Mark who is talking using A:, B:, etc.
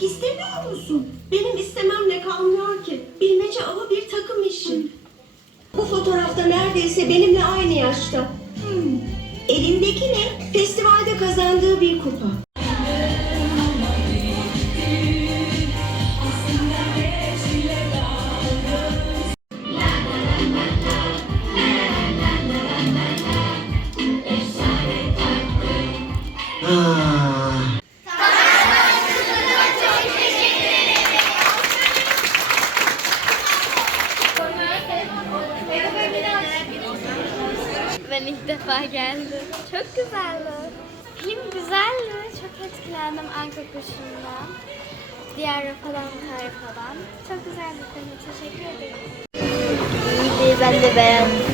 A: İstemiyor musun? Benim istememle kalmıyor ki. Bilmece avı bir takım işi. Bu fotoğrafta neredeyse benimle aynı yaşta. Hmm. Elindeki ne? Festivalde kazandığı bir kupa.
B: Ben ilk defa geldim. Çok güzeldi. Film güzeldi. Çok etkilendim Anka kuşundan. Diğer falan tarih falan. Çok güzeldi. Teşekkür ederim. İyiydi. Ben de beğendim.